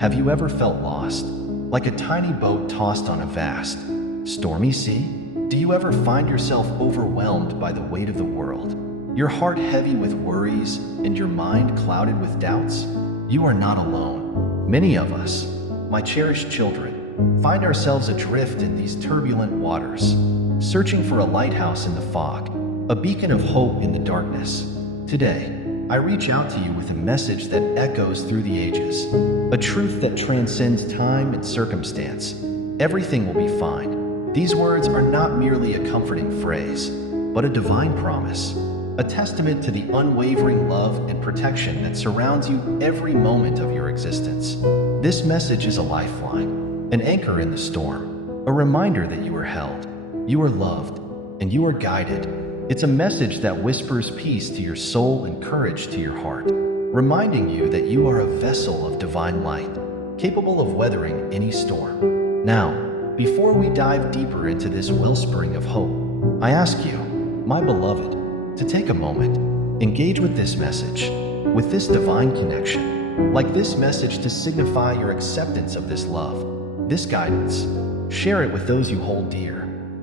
Have you ever felt lost, like a tiny boat tossed on a vast, stormy sea? Do you ever find yourself overwhelmed by the weight of the world, your heart heavy with worries and your mind clouded with doubts? You are not alone. Many of us, my cherished children, find ourselves adrift in these turbulent waters, searching for a lighthouse in the fog, a beacon of hope in the darkness. Today, I reach out to you with a message that echoes through the ages, a truth that transcends time and circumstance. Everything will be fine. These words are not merely a comforting phrase, but a divine promise, a testament to the unwavering love and protection that surrounds you every moment of your existence. This message is a lifeline, an anchor in the storm, a reminder that you are held, you are loved, and you are guided. It's a message that whispers peace to your soul and courage to your heart, reminding you that you are a vessel of divine light, capable of weathering any storm. Now, before we dive deeper into this wellspring of hope, I ask you, my beloved, to take a moment, engage with this message, with this divine connection, like this message to signify your acceptance of this love, this guidance. Share it with those you hold dear,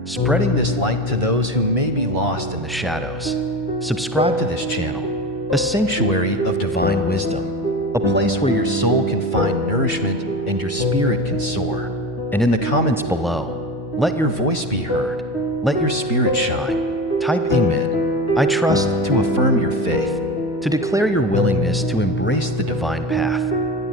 spreading this light to those who may be lost in the shadows. Subscribe to this channel, a sanctuary of divine wisdom, a place where your soul can find nourishment and your spirit can soar. And in the comments below, let your voice be heard, let your spirit shine. Type Amen. I trust to affirm your faith, to declare your willingness to embrace the divine path.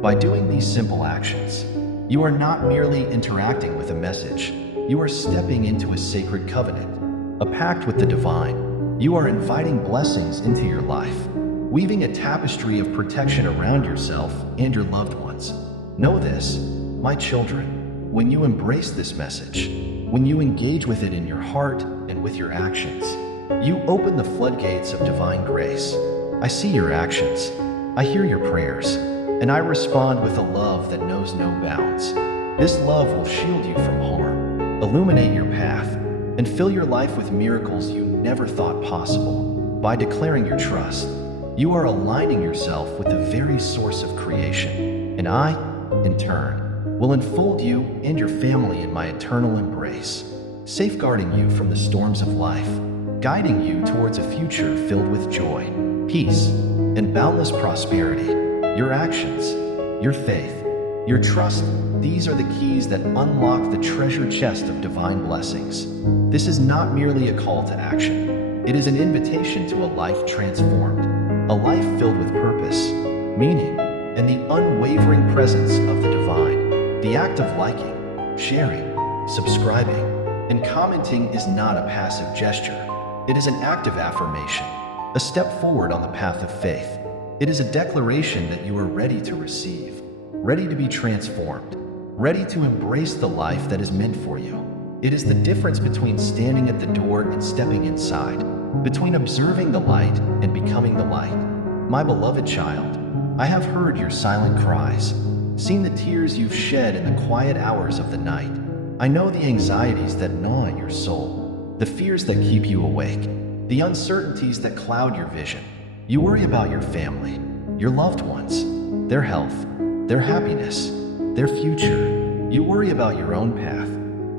By doing these simple actions, you are not merely interacting with a message, you are stepping into a sacred covenant, a pact with the divine. You are inviting blessings into your life, weaving a tapestry of protection around yourself and your loved ones. Know this, my children, when you embrace this message, when you engage with it in your heart and with your actions, you open the floodgates of divine grace. I see your actions, I hear your prayers, and I respond with a love that knows no bounds. This love will shield you from harm, illuminate your path, and fill your life with miracles you never thought possible. By declaring your trust, you are aligning yourself with the very source of creation, and I, in turn, will enfold you and your family in my eternal embrace, safeguarding you from the storms of life, guiding you towards a future filled with joy, peace, and boundless prosperity. Your actions, your faith, your trust, these are the keys that unlock the treasure chest of divine blessings. This is not merely a call to action. It is an invitation to a life transformed, a life filled with purpose, meaning, and the unwavering presence of the divine. The act of liking, sharing, subscribing, and commenting is not a passive gesture. It is an active affirmation, a step forward on the path of faith. It is a declaration that you are ready to receive, ready to be transformed, ready to embrace the life that is meant for you. It is the difference between standing at the door and stepping inside, between observing the light and becoming the light. My beloved child, I have heard your silent cries, seen the tears you've shed in the quiet hours of the night. I know the anxieties that gnaw at your soul, the fears that keep you awake, the uncertainties that cloud your vision. You worry about your family, your loved ones, their health, their happiness, their future. You worry about your own path,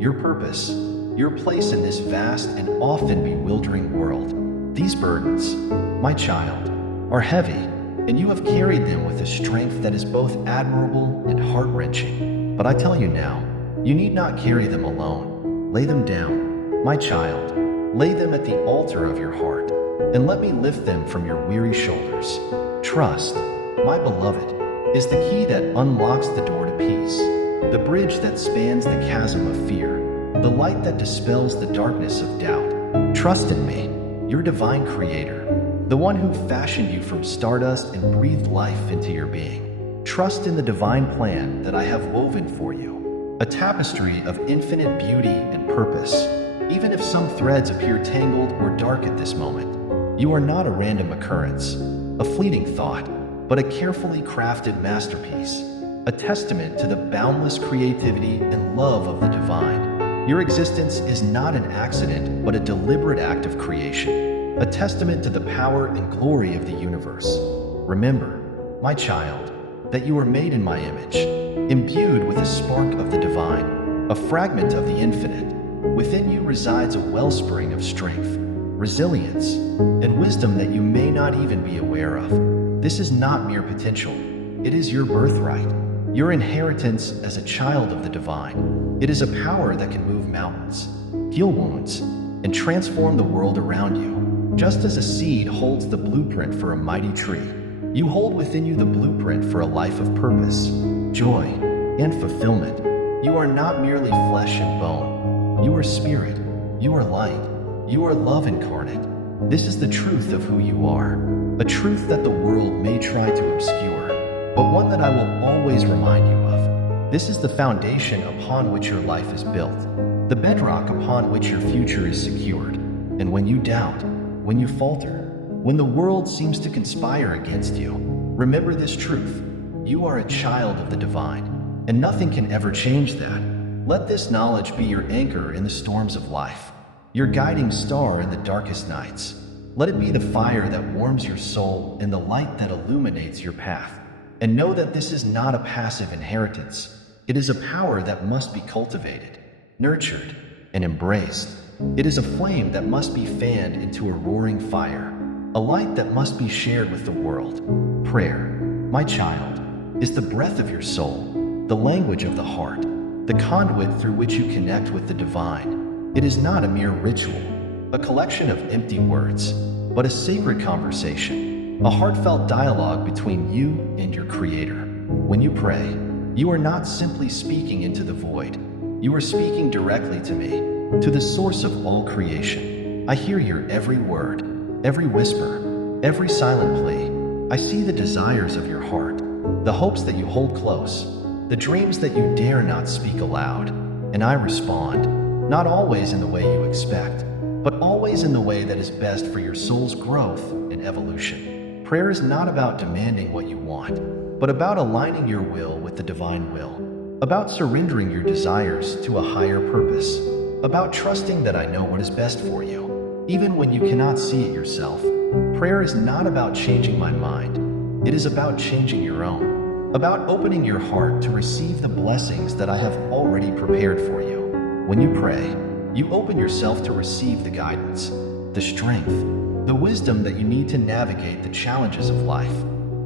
your purpose, your place in this vast and often bewildering world. These burdens, my child, are heavy, and you have carried them with a strength that is both admirable and heart-wrenching. But I tell you now, you need not carry them alone. Lay them down, my child. Lay them at the altar of your heart, and let me lift them from your weary shoulders. Trust, my beloved, is the key that unlocks the door to peace, the bridge that spans the chasm of fear, the light that dispels the darkness of doubt. Trust in me, your divine creator, the one who fashioned you from stardust and breathed life into your being. Trust in the divine plan that I have woven for you, a tapestry of infinite beauty and purpose. Even if some threads appear tangled or dark at this moment, you are not a random occurrence, a fleeting thought, but a carefully crafted masterpiece, a testament to the boundless creativity and love of the divine. Your existence is not an accident, but a deliberate act of creation, a testament to the power and glory of the universe. Remember, my child, that you are made in my image, fragment of the infinite. Within you resides a wellspring of strength, resilience, and wisdom that you may not even be aware of. This is not mere potential. It is your birthright, your inheritance as a child of the divine. It is a power that can move mountains, heal wounds, and transform the world around you. Just as a seed holds the blueprint for a mighty tree, you hold within you the blueprint for a life of purpose, joy, and fulfillment. You are not merely flesh and bone. You are spirit. You are light. You are love incarnate. This is the truth of who you are, a truth that the world may try to obscure, but one that I will always remind you of. This is the foundation upon which your life is built, the bedrock upon which your future is secured. And when you doubt, when you falter, when the world seems to conspire against you, remember this truth. You are a child of the divine, and nothing can ever change that. Let this knowledge be your anchor in the storms of life, your guiding star in the darkest nights. Let it be the fire that warms your soul and the light that illuminates your path. And know that this is not a passive inheritance. It is a power that must be cultivated, nurtured, and embraced. It is a flame that must be fanned into a roaring fire, a light that must be shared with the world. Prayer, my child, is the breath of your soul, the language of the heart, the conduit through which you connect with the divine. It is not a mere ritual, a collection of empty words, but a sacred conversation, a heartfelt dialogue between you and your Creator. When you pray, you are not simply speaking into the void. You are speaking directly to me, to the source of all creation. I hear your every word, every whisper, every silent plea. I see the desires of your heart, the hopes that you hold close, the dreams that you dare not speak aloud. And I respond, not always in the way you expect, but always in the way that is best for your soul's growth and evolution. Prayer is not about demanding what you want, but about aligning your will with the divine will, about surrendering your desires to a higher purpose, about trusting that I know what is best for you, even when you cannot see it yourself. Prayer is not about changing my mind. It is about changing your own, about opening your heart to receive the blessings that I have already prepared for you. When you pray, you open yourself to receive the guidance, the strength, the wisdom that you need to navigate the challenges of life.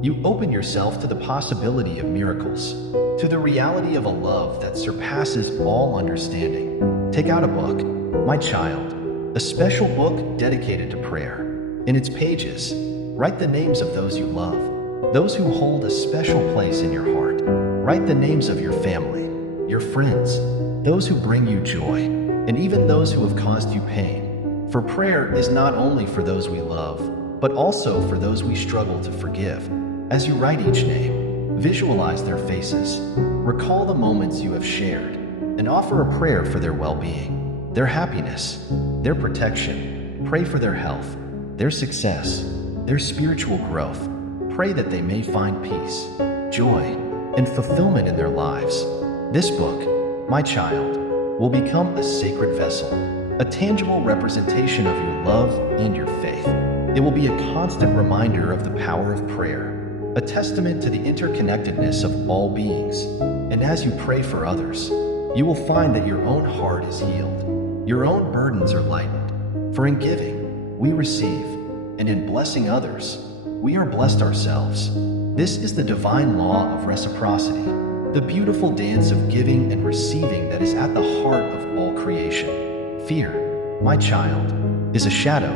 You open yourself to the possibility of miracles, to the reality of a love that surpasses all understanding. Take out a book, my child, a special book dedicated to prayer. In its pages, write the names of those you love, those who hold a special place in your heart. Write the names of your family, your friends, those who bring you joy, and even those who have caused you pain. For prayer is not only for those we love, but also for those we struggle to forgive. As you write each name, visualize their faces, recall the moments you have shared, and offer a prayer for their well-being, their happiness, their protection. Pray for their health, their success, their spiritual growth. Pray that they may find peace, joy, and fulfillment in their lives. This book, my child, will become a sacred vessel, a tangible representation of your love and your faith. It will be a constant reminder of the power of prayer, a testament to the interconnectedness of all beings. And as you pray for others, you will find that your own heart is healed, your own burdens are lightened. For in giving, we receive, and in blessing others, we are blessed ourselves. This is the divine law of reciprocity, the beautiful dance of giving and receiving that is at the heart of all creation. Fear, my child, is a shadow,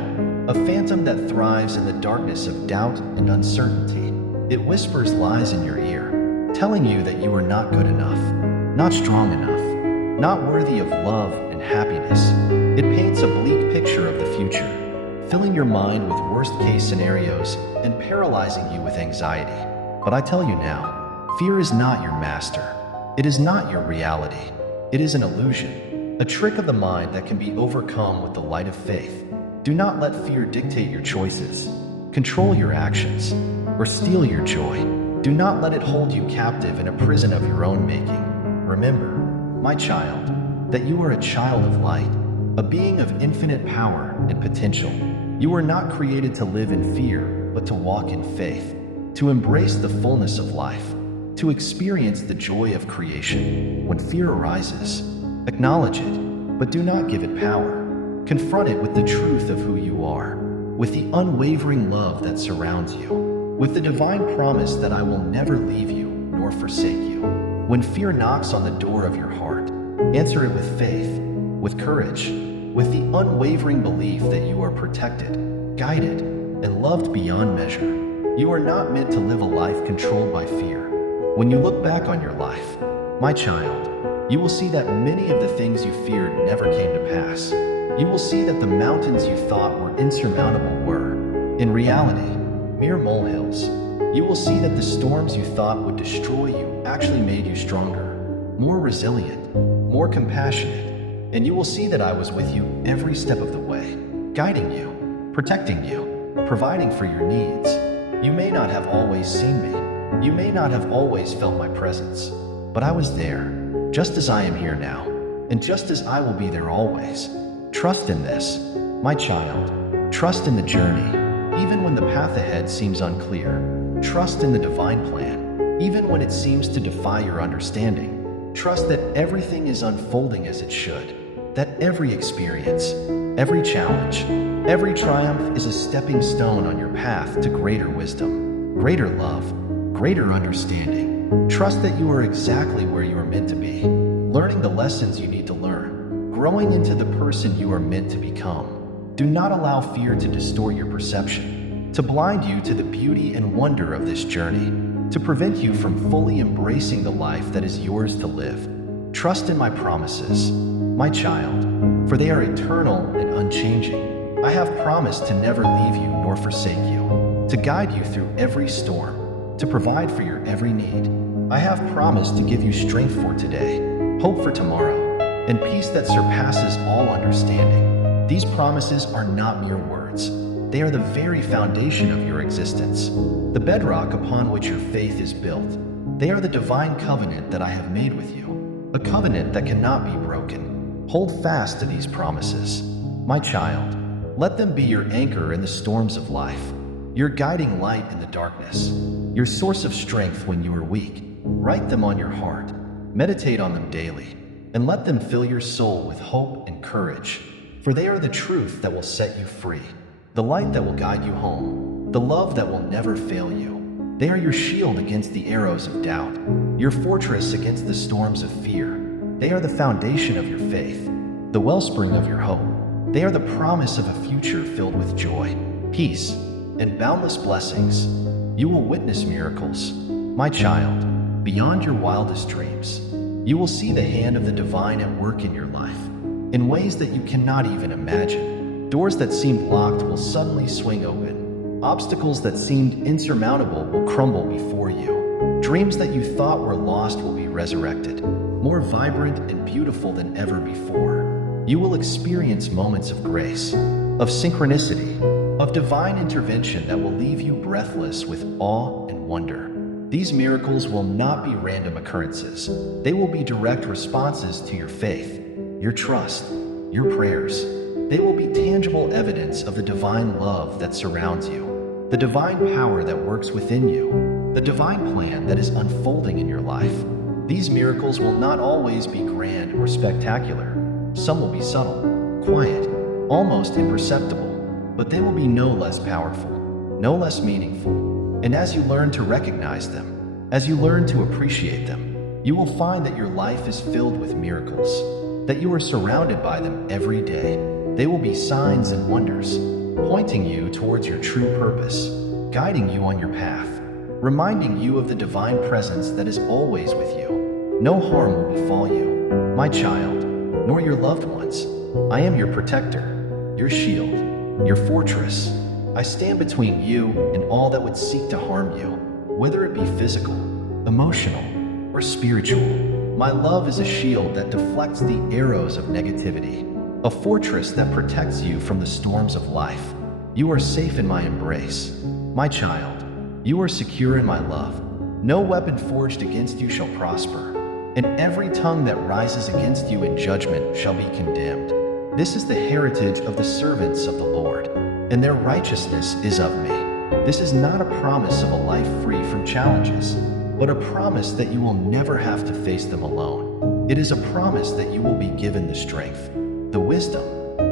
a phantom that thrives in the darkness of doubt and uncertainty. It whispers lies in your ear, telling you that you are not good enough, not strong enough, not worthy of love and happiness. It paints a bleak picture of the future, filling your mind with worst-case scenarios and paralyzing you with anxiety. But I tell you now, fear is not your master. It is not your reality. It is an illusion, a trick of the mind that can be overcome with the light of faith. Do not let fear dictate your choices, control your actions, or steal your joy. Do not let it hold you captive in a prison of your own making. Remember, my child, that you are a child of light, a being of infinite power and potential. You were not created to live in fear, but to walk in faith, to embrace the fullness of life, to experience the joy of creation. When fear arises, Acknowledge it, but do not give it power. Confront it with the truth of who you are, with the unwavering love that surrounds you, with the divine promise that I will never leave you nor forsake you. When fear knocks on the door of your heart, answer it with faith, with courage, with the unwavering belief that you are protected, guided, and loved beyond measure. You are not meant to live a life controlled by fear. When you look back on your life, my child, you will see that many of the things you feared never came to pass. You will see that the mountains you thought were insurmountable were, in reality, mere molehills. You will see that the storms you thought would destroy you actually made you stronger, more resilient, more compassionate, and you will see that I was with you every step of the way, guiding you, protecting you, providing for your needs. You may not have always seen me. You may not have always felt my presence, but I was there, just as I am here now, and just as I will be there always. Trust in this, my child. Trust in the journey, even when the path ahead seems unclear. Trust in the divine plan, even when it seems to defy your understanding. Trust that everything is unfolding as it should, that every experience, every challenge, every triumph is a stepping stone on your path to greater wisdom, greater love, greater understanding. Trust that you are exactly where you are meant to be, learning the lessons you need to learn, growing into the person you are meant to become. Do not allow fear to distort your perception, to blind you to the beauty and wonder of this journey, to prevent you from fully embracing the life that is yours to live. Trust in my promises, my child, for they are eternal and unchanging. I have promised to never leave you nor forsake you, to guide you through every storm, to provide for your every need. I have promised to give you strength for today, hope for tomorrow, and peace that surpasses all understanding. These promises are not mere words. They are the very foundation of your existence, the bedrock upon which your faith is built. They are the divine covenant that I have made with you, a covenant that cannot be broken. Hold fast to these promises, my child. Let them be your anchor in the storms of life, your guiding light in the darkness, your source of strength when you are weak. Write them on your heart, meditate on them daily, and let them fill your soul with hope and courage, for they are the truth that will set you free, the light that will guide you home, the love that will never fail you. They are your shield against the arrows of doubt, your fortress against the storms of fear. They are the foundation of your faith, the wellspring of your hope. They are the promise of a future filled with joy, peace, and boundless blessings. You will witness miracles, my child, beyond your wildest dreams. You will see the hand of the divine at work in your life, in ways that you cannot even imagine. Doors that seemed locked will suddenly swing open. Obstacles that seemed insurmountable will crumble before you. Dreams that you thought were lost will be resurrected, more vibrant and beautiful than ever before. You will experience moments of grace, of synchronicity, of divine intervention that will leave you breathless with awe and wonder. These miracles will not be random occurrences. They will be direct responses to your faith, your trust, your prayers. They will be tangible evidence of the divine love that surrounds you, the divine power that works within you, the divine plan that is unfolding in your life. These miracles will not always be grand or spectacular. Some will be subtle, quiet, almost imperceptible, but they will be no less powerful, no less meaningful. And as you learn to recognize them, as you learn to appreciate them, you will find that your life is filled with miracles, that you are surrounded by them every day. They will be signs and wonders, pointing you towards your true purpose, guiding you on your path, reminding you of the divine presence that is always with you. No harm will befall you, my child, nor your loved ones. I am your protector, your shield, your fortress. I stand between you and all that would seek to harm you, whether it be physical, emotional, or spiritual. My love is a shield that deflects the arrows of negativity, a fortress that protects you from the storms of life. You are safe in my embrace, my child. You are secure in my love. No weapon forged against you shall prosper, and every tongue that rises against you in judgment shall be condemned. This is the heritage of the servants of the Lord, and their righteousness is of me. This is not a promise of a life free from challenges, but a promise that you will never have to face them alone. It is a promise that you will be given the strength, the wisdom,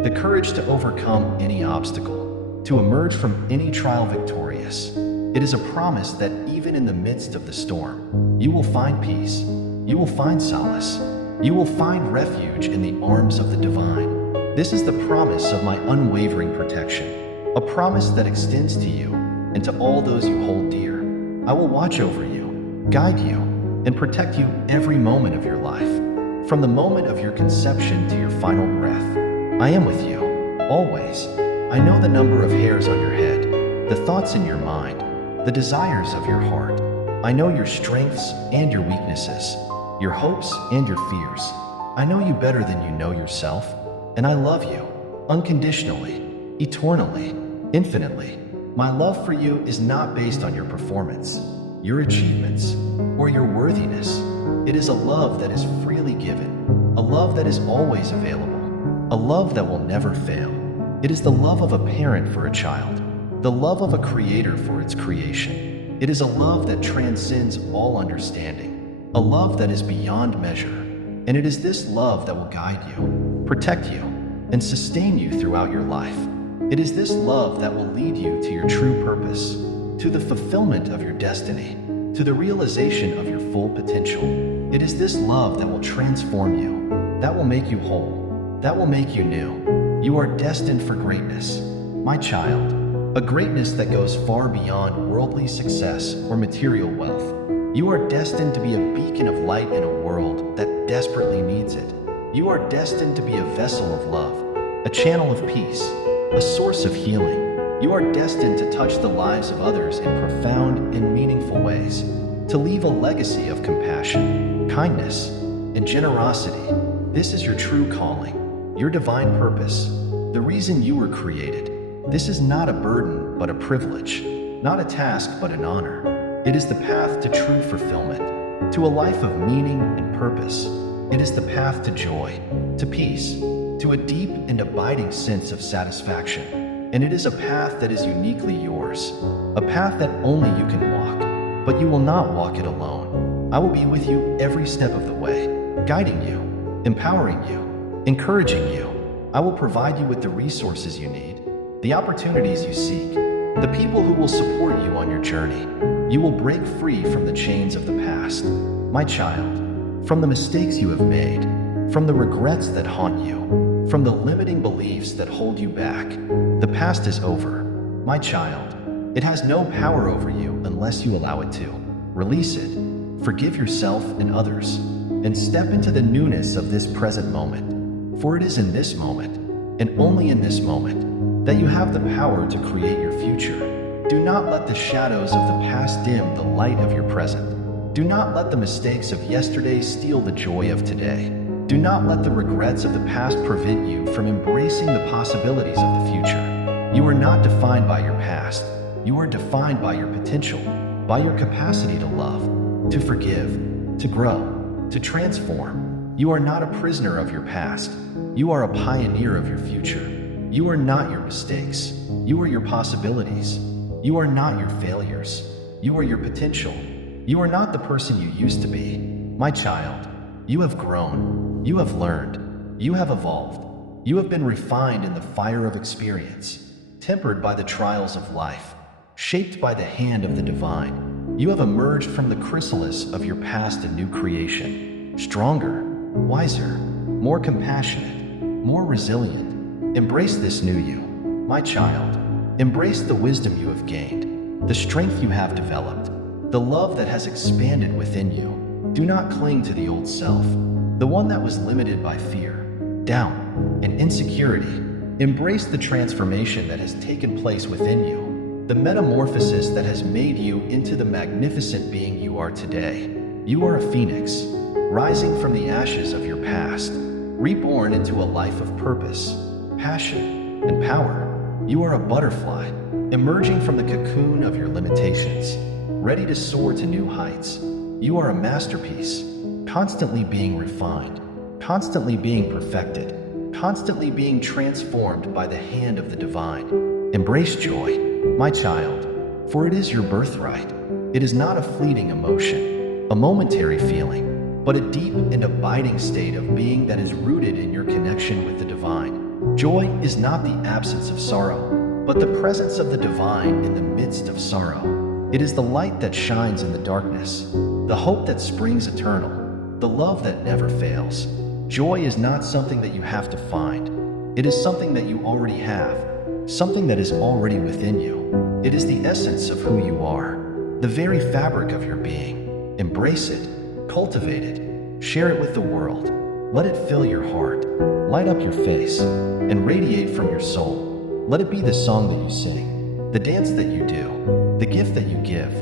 the courage to overcome any obstacle, to emerge from any trial victorious. It is a promise that even in the midst of the storm, you will find peace, you will find solace, you will find refuge in the arms of the divine. This is the promise of my unwavering protection, a promise that extends to you and to all those you hold dear. I will watch over you, guide you, and protect you every moment of your life. From the moment of your conception to your final breath, I am with you, always. I know the number of hairs on your head, the thoughts in your mind, the desires of your heart. I know your strengths and your weaknesses, your hopes and your fears. I know you better than you know yourself, and I love you, unconditionally, eternally, infinitely. My love for you is not based on your performance, your achievements, or your worthiness. It is a love that is freely given, a love that is always available, a love that will never fail. It is the love of a parent for a child, the love of a creator for its creation. It is a love that transcends all understanding, a love that is beyond measure. And it is this love that will guide you, protect you, and sustain you throughout your life. It is this love that will lead you to your true purpose, to the fulfillment of your destiny, to the realization of your full potential. It is this love that will transform you, that will make you whole, that will make you new. You are destined for greatness, my child, a greatness that goes far beyond worldly success or material wealth. You are destined to be a beacon of light in a world that desperately needs it. You are destined to be a vessel of love, a channel of peace, a source of healing. You are destined to touch the lives of others in profound and meaningful ways, to leave a legacy of compassion, kindness, and generosity. This is your true calling, your divine purpose, the reason you were created. This is not a burden, but a privilege, not a task, but an honor. It is the path to true fulfillment, to a life of meaning and purpose. It is the path to joy, to peace, to a deep and abiding sense of satisfaction. And it is a path that is uniquely yours, a path that only you can walk, but you will not walk it alone. I will be with you every step of the way, guiding you, empowering you, encouraging you. I will provide you with the resources you need, the opportunities you seek, the people who will support you on your journey. You will break free from the chains of the past, my child, from the mistakes you have made, from the regrets that haunt you, from the limiting beliefs that hold you back. The past is over, my child. It has no power over you unless you allow it to. Release it, forgive yourself and others, and step into the newness of this present moment. For it is in this moment, and only in this moment, that you have the power to create your future. Do not let the shadows of the past dim the light of your present. Do not let the mistakes of yesterday steal the joy of today. Do not let the regrets of the past prevent you from embracing the possibilities of the future. You are not defined by your past. You are defined by your potential, by your capacity to love, to forgive, to grow, to transform. You are not a prisoner of your past. You are a pioneer of your future. You are not your mistakes. You are your possibilities. You are not your failures. You are your potential. You are not the person you used to be. My child, you have grown. You have learned. You have evolved. You have been refined in the fire of experience, tempered by the trials of life, shaped by the hand of the divine. You have emerged from the chrysalis of your past a new creation, stronger, wiser, more compassionate, more resilient. Embrace this new you, my child. Embrace the wisdom you have gained, the strength you have developed, the love that has expanded within you. Do not cling to the old self, the one that was limited by fear, doubt, and insecurity. Embrace the transformation that has taken place within you, the metamorphosis that has made you into the magnificent being you are today. You are a phoenix, rising from the ashes of your past, reborn into a life of purpose, passion, and power. You are a butterfly, emerging from the cocoon of your limitations, ready to soar to new heights. You are a masterpiece, constantly being refined, constantly being perfected, constantly being transformed by the hand of the divine. Embrace joy, my child, for it is your birthright. It is not a fleeting emotion, a momentary feeling. but a deep and abiding state of being that is rooted in your connection with the divine. Joy is not the absence of sorrow, but the presence of the divine in the midst of sorrow. It is the light that shines in the darkness, the hope that springs eternal, the love that never fails. Joy is not something that you have to find. It is something that you already have, something that is already within you. It is the essence of who you are, the very fabric of your being. Embrace it, cultivate it, share it with the world. Let it fill your heart, light up your face, and radiate from your soul. Let it be the song that you sing, the dance that you do, the gift that you give.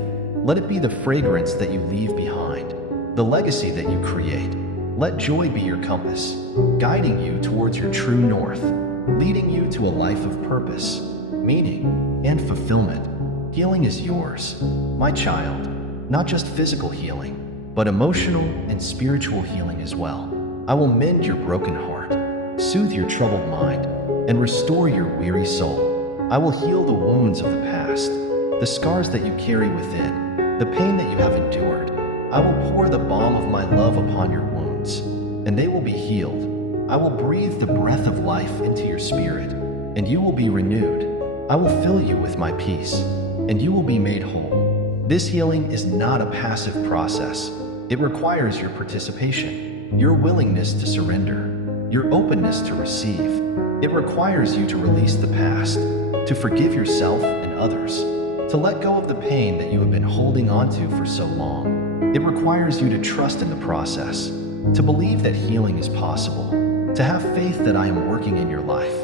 Let it be the fragrance that you leave behind, the legacy that you create. Let joy be your compass, guiding you towards your true north, leading you to a life of purpose, meaning, and fulfillment. Healing is yours, my child, not just physical healing, but emotional and spiritual healing as well. I will mend your broken heart, soothe your troubled mind, and restore your weary soul. I will heal the wounds of the past, the scars that you carry within, the pain that you have endured. I will pour the balm of my love upon your wounds, and they will be healed. I will breathe the breath of life into your spirit, and you will be renewed. I will fill you with my peace, and you will be made whole. This healing is not a passive process. It requires your participation, your willingness to surrender, your openness to receive. It requires you to release the past, to forgive yourself and others, to let go of the pain that you have been holding onto for so long. It requires you to trust in the process, to believe that healing is possible, to have faith that I am working in your life,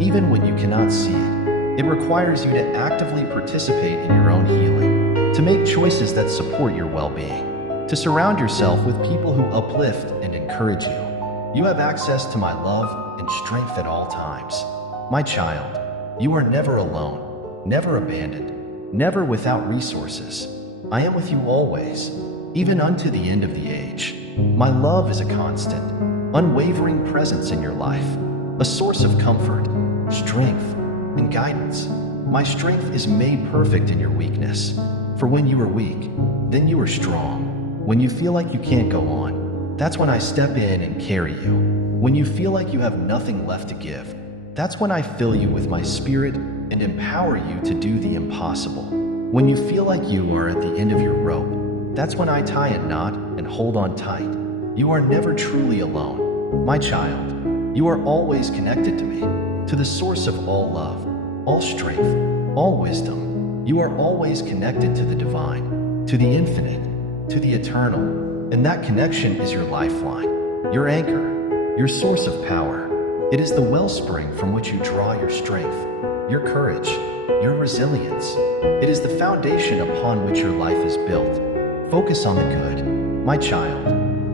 even when you cannot see it. It requires you to actively participate in your own healing, to make choices that support your well-being, to surround yourself with people who uplift and encourage you. You have access to my love and strength at all times. My child, you are never alone, never abandoned, never without resources. I am with you always, even unto the end of the age. My love is a constant, unwavering presence in your life, a source of comfort, strength, and guidance. My strength is made perfect in your weakness. For when you are weak, then you are strong. When you feel like you can't go on, that's when I step in and carry you. When you feel like you have nothing left to give, that's when I fill you with my spirit and empower you to do the impossible. When you feel like you are at the end of your rope, that's when I tie a knot and hold on tight. You are never truly alone. My child, you are always connected to me, to the source of all love, all strength, all wisdom. You are always connected to the divine, to the infinite, to the eternal. And that connection is your lifeline, your anchor, your source of power. It is the wellspring from which you draw your strength, your courage, your resilience. It is the foundation upon which your life is built. Focus on the good, my child,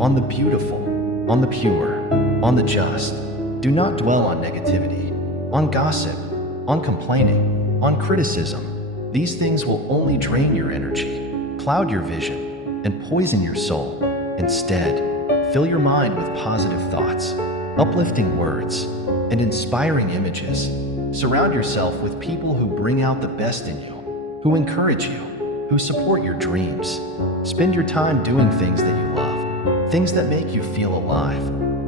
on the beautiful, on the pure, on the just. Do not dwell on negativity, on gossip, on complaining, on criticism. These things will only drain your energy, cloud your vision, and poison your soul. Instead, fill your mind with positive thoughts, uplifting words, and inspiring images. Surround yourself with people who bring out the best in you, who encourage you, who support your dreams. Spend your time doing things that you love, things that make you feel alive,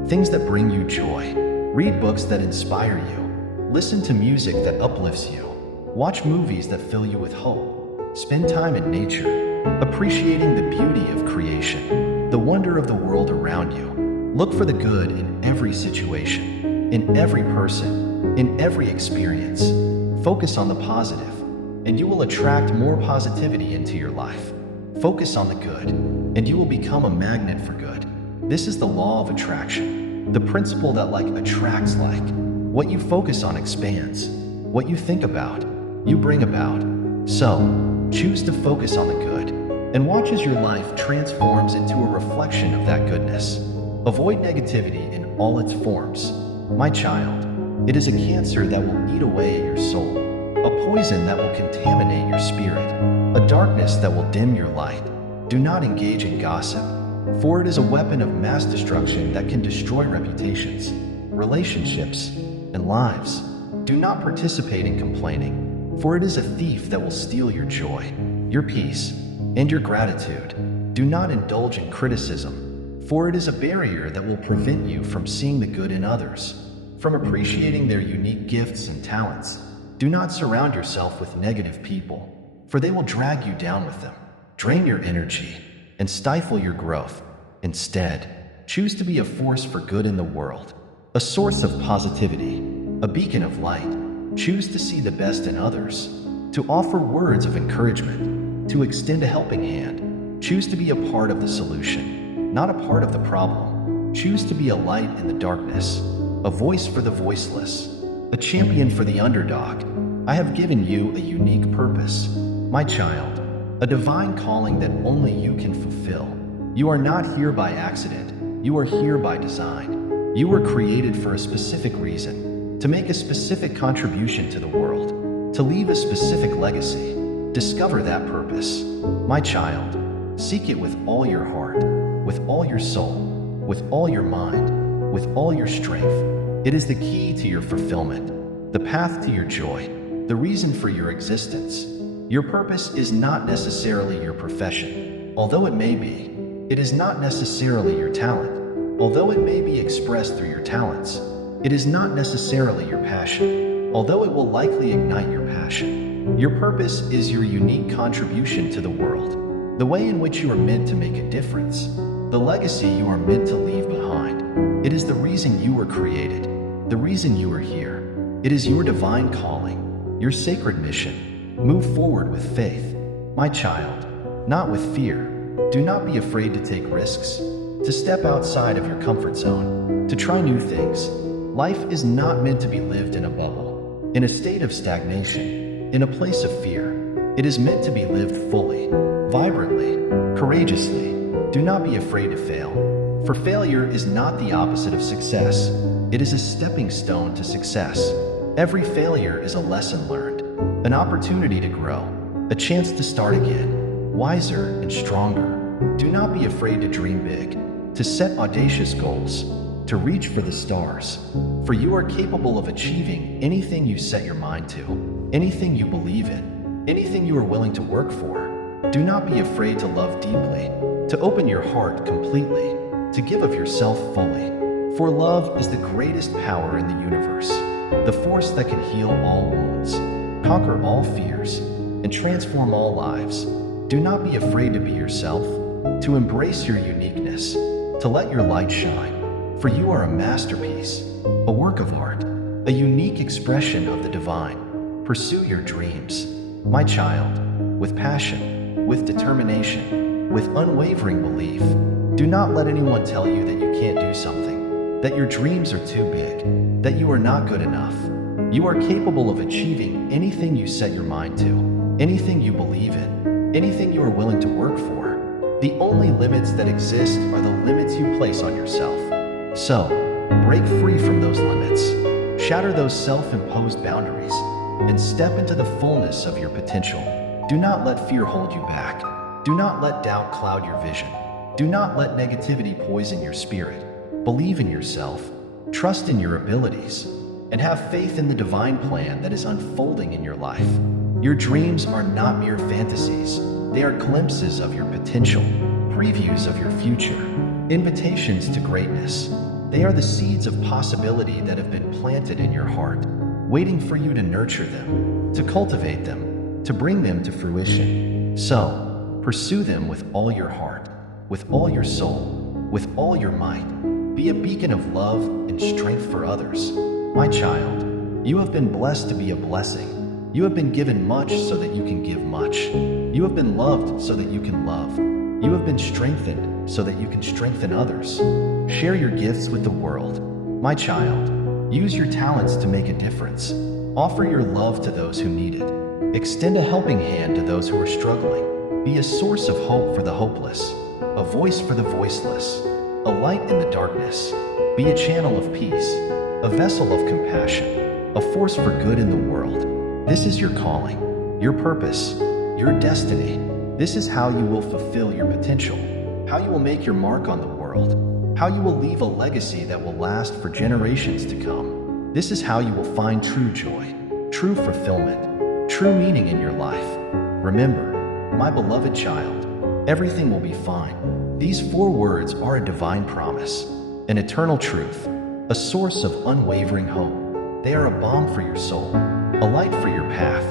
things that bring you joy. Read books that inspire you. Listen to music that uplifts you. Watch movies that fill you with hope. Spend time in nature, appreciating the beauty of creation, the wonder of the world around you. Look for the good in every situation, in every person, in every experience. Focus on the positive, and you will attract more positivity into your life. Focus on the good, and you will become a magnet for good. This is the law of attraction, the principle that like attracts like. What you focus on expands. What you think about, you bring about. So, choose to focus on the good, and watch as your life transforms into a reflection of that goodness. Avoid negativity in all its forms. My child, it is a cancer that will eat away at your soul, a poison that will contaminate your spirit, a darkness that will dim your light. Do not engage in gossip, for it is a weapon of mass destruction that can destroy reputations, relationships, and lives. Do not participate in complaining, for it is a thief that will steal your joy, your peace, and your gratitude. Do not indulge in criticism, for it is a barrier that will prevent you from seeing the good in others, from appreciating their unique gifts and talents. Do not surround yourself with negative people, for they will drag you down with them, drain your energy, and stifle your growth. Instead, choose to be a force for good in the world, a source of positivity, a beacon of light. Choose to see the best in others, to offer words of encouragement, to extend a helping hand. Choose to be a part of the solution, not a part of the problem. Choose to be a light in the darkness, a voice for the voiceless, a champion for the underdog. I have given you a unique purpose, my child, a divine calling that only you can fulfill. You are not here by accident. You are here by design. You were created for a specific reason, to make a specific contribution to the world, to leave a specific legacy. Discover that purpose, my child. Seek it with all your heart, with all your soul, with all your mind, with all your strength. It is the key to your fulfillment, the path to your joy, the reason for your existence. Your purpose is not necessarily your profession, although it may be. It is not necessarily your talent, although it may be expressed through your talents. It is not necessarily your passion, although it will likely ignite your passion. Your purpose is your unique contribution to the world, the way in which you are meant to make a difference, the legacy you are meant to leave behind. It is the reason you were created, the reason you are here. It is your divine calling, your sacred mission. Move forward with faith, my child, not with fear. Do not be afraid to take risks, to step outside of your comfort zone, to try new things. Life is not meant to be lived in a bubble, in a state of stagnation, in a place of fear. It is meant to be lived fully, vibrantly, courageously. Do not be afraid to fail, for failure is not the opposite of success. It is a stepping stone to success. Every failure is a lesson learned, an opportunity to grow, a chance to start again, wiser and stronger. Do not be afraid to dream big, to set audacious goals, to reach for the stars, for you are capable of achieving anything you set your mind to, anything you believe in, anything you are willing to work for. Do not be afraid to love deeply, to open your heart completely, to give of yourself fully, for love is the greatest power in the universe, the force that can heal all wounds, conquer all fears, and transform all lives. Do not be afraid to be yourself, to embrace your uniqueness, to let your light shine, for you are a masterpiece, a work of art, a unique expression of the divine. Pursue your dreams, my child, with passion, with determination, with unwavering belief. Do not let anyone tell you that you can't do something, that your dreams are too big, that you are not good enough. You are capable of achieving anything you set your mind to, anything you believe in, anything you are willing to work for. The only limits that exist are the limits you place on yourself. So, break free from those limits, shatter those self-imposed boundaries, and step into the fullness of your potential. Do not let fear hold you back. Do not let doubt cloud your vision. Do not let negativity poison your spirit. Believe in yourself, trust in your abilities, and have faith in the divine plan that is unfolding in your life. Your dreams are not mere fantasies. They are glimpses of your potential, previews of your future, invitations to greatness. They are the seeds of possibility that have been planted in your heart, waiting for you to nurture them, to cultivate them, to bring them to fruition. So, pursue them with all your heart, with all your soul, with all your might. Be a beacon of love and strength for others. My child, you have been blessed to be a blessing. You have been given much so that you can give much. You have been loved so that you can love. You have been strengthened so that you can strengthen others. Share your gifts with the world. My child, use your talents to make a difference. Offer your love to those who need it. Extend a helping hand to those who are struggling. Be a source of hope for the hopeless, a voice for the voiceless, a light in the darkness. Be a channel of peace, a vessel of compassion, a force for good in the world. This is your calling, your purpose, your destiny. This is how you will fulfill your potential, how you will make your mark on the world, how you will leave a legacy that will last for generations to come. This is how you will find true joy, true fulfillment, true meaning in your life. Remember, my beloved child, everything will be fine. These 4 words are a divine promise, an eternal truth, a source of unwavering hope. They are a balm for your soul, a light for your path,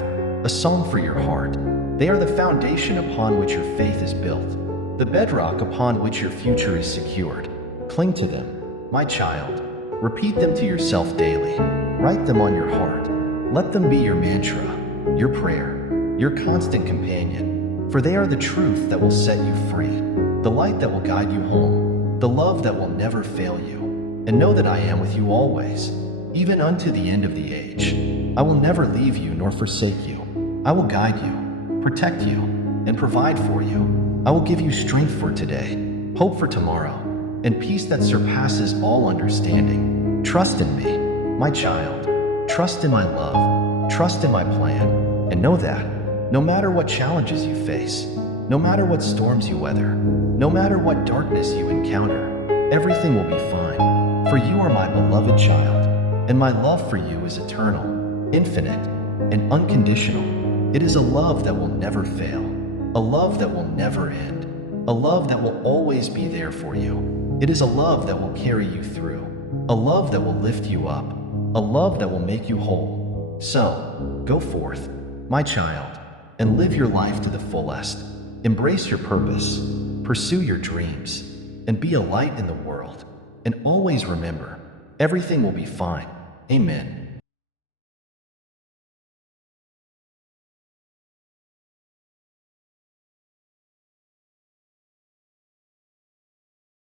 a song for your heart. They are the foundation upon which your faith is built, the bedrock upon which your future is secured. Cling to them, my child. Repeat them to yourself daily. Write them on your heart. Let them be your mantra, your prayer, your constant companion. For they are the truth that will set you free, the light that will guide you home, the love that will never fail you. And know that I am with you always, even unto the end of the age. I will never leave you nor forsake you. I will guide you, protect you, and provide for you. I will give you strength for today, hope for tomorrow, and peace that surpasses all understanding. Trust in me, my child. Trust in my love. Trust in my plan. And know that, no matter what challenges you face, no matter what storms you weather, no matter what darkness you encounter, everything will be fine. For you are my beloved child, and my love for you is eternal, infinite, and unconditional. It is a love that will never fail, a love that will never end, a love that will always be there for you. It is a love that will carry you through, a love that will lift you up, a love that will make you whole. So, go forth, my child, and live your life to the fullest. Embrace your purpose, pursue your dreams, and be a light in the world. And always remember, everything will be fine. Amen.